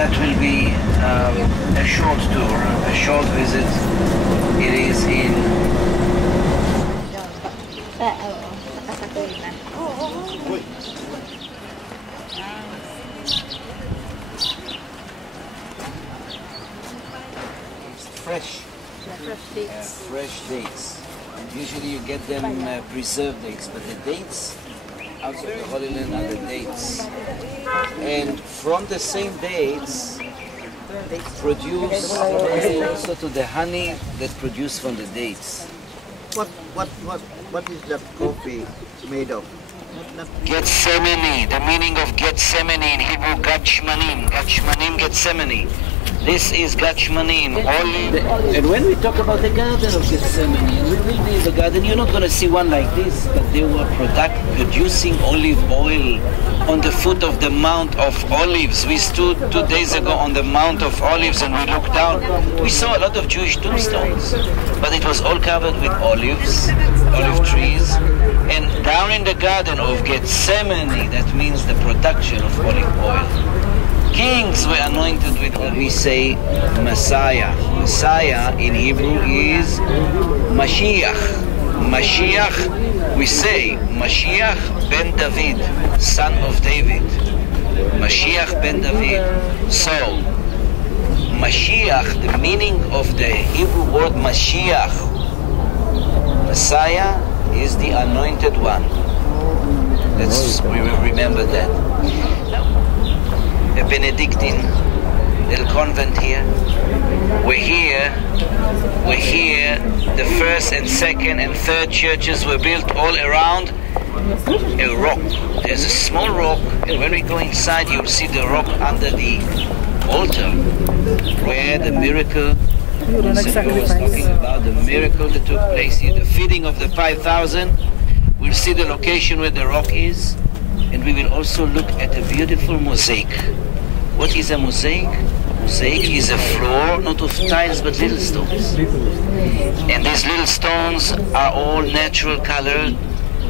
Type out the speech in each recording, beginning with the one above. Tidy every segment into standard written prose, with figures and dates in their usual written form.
that will be a short tour, a short visit. It is in fresh. Fresh dates. Usually you get them preserved dates, but the dates out of the Holy Land are the dates. And from the same dates produce also to the honey that produce from the dates. What is that coffee made of? Gethsemane, the meaning of Gethsemane in Hebrew, Gachmanim, Gethsemane. This is Gachmanim, olive. And when we talk about the Garden of Gethsemane, and we will be in the garden, you're not going to see one like this, but they were producing olive oil on the foot of the Mount of Olives. We stood 2 days ago on the Mount of Olives and we looked down. We saw a lot of Jewish tombstones, but it was all covered with olives, olive trees. And down in the Garden of Gethsemane, that means the production of olive oil. Kings were anointed with what we say Messiah. Messiah in Hebrew is Mashiach. Mashiach, we say Mashiach ben David, son of David. Mashiach ben David. So, Mashiach, the meaning of the Hebrew word Mashiach, Messiah is the anointed one. We will remember that. A Benedictine little convent here. We're here. The first and second and third churches were built all around a rock. There's a small rock, and when we go inside, you'll see the rock under the altar, where the miracle. Msgr was talking about the miracle that took place here, the feeding of the 5,000. We'll see the location where the rock is, and we will also look at a beautiful mosaic. What is a mosaic? Mosaic is a floor, not of tiles, but little stones. And these little stones are all natural color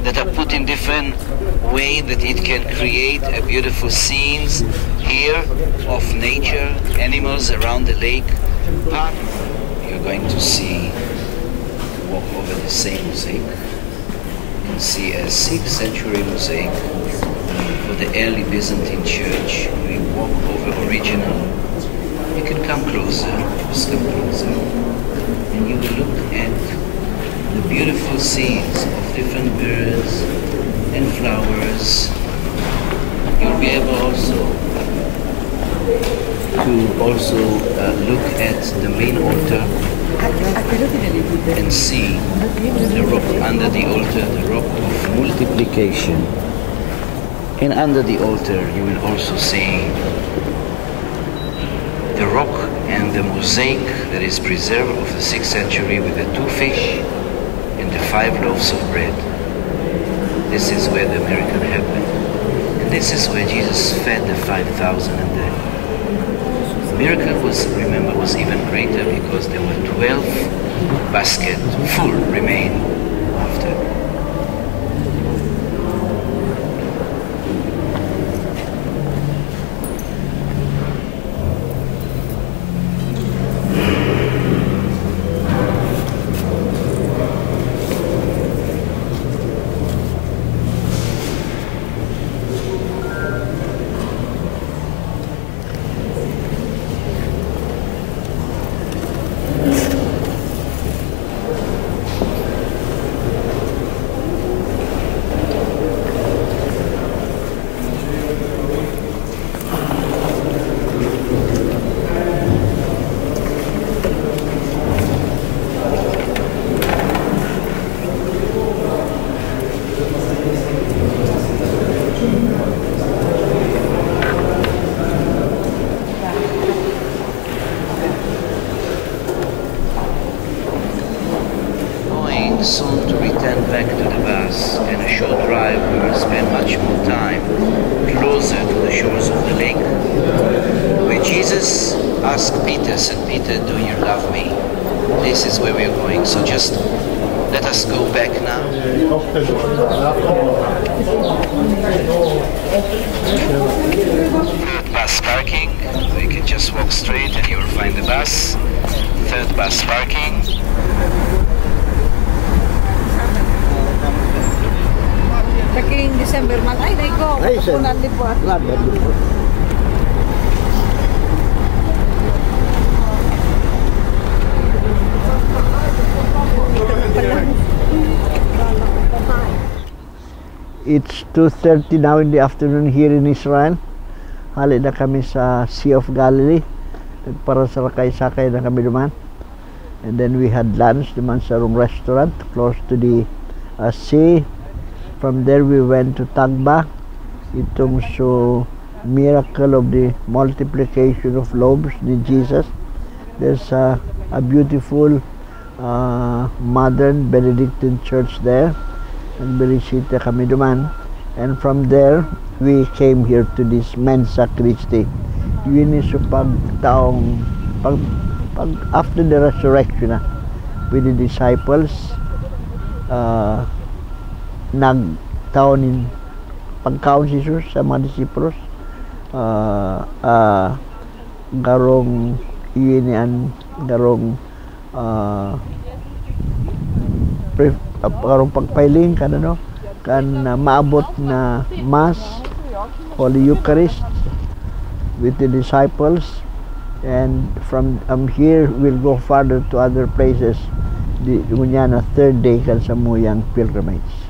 that are put in different way that it can create a beautiful scenes here of nature, animals around the lake. You're going to see, walk over the same mosaic. You can see a 6th century mosaic for the early Byzantine church. We walk over original. You can come closer, just come closer, and you will look at the beautiful scenes of different birds and flowers. You'll be able also look at the main altar and see the rock under the altar, the rock of multiplication. And under the altar you will also see the rock and the mosaic that is preserved of the 6th century with the 2 fish and the 5 loaves of bread. This is where the miracle happened. And this is where Jesus fed the 5,000, and the miracle was even greater because there were 12 baskets full remain after. Soon to return back to the bus, and a short drive we will spend much more time closer to the shores of the lake, where Jesus asked Peter, said, "Peter, do you love me?" This is where we are going, so just let us go back now. Third bus bus parking. You can just walk straight and you will find the bus. Third bus parking. Taking December man. Ay, naigo. Punan lipuat. It's 2:30 now in the afternoon here in Israel. Hali na kami sa Sea of Galilee. Nagparasakay-sakay na kami duman. And then we had lunch duman sa restaurant close to the sea. From there we went to Tagba. Itong so miracle of the multiplication of loaves ni Jesus. There's a beautiful modern Benedictine church there. Nagbirisita kami duman. And from there, we came here to this Mensa Christi. Yun is pagtaong, after the resurrection with the disciples, nagtaon in pagkaon si Jesus sa mga disipulos. Garong yun garong karong pagpailing kan maabot na Mass, Holy Eucharist with the disciples, and from here we'll go further to other places. Di na third day kan sa muyang pilgrimage.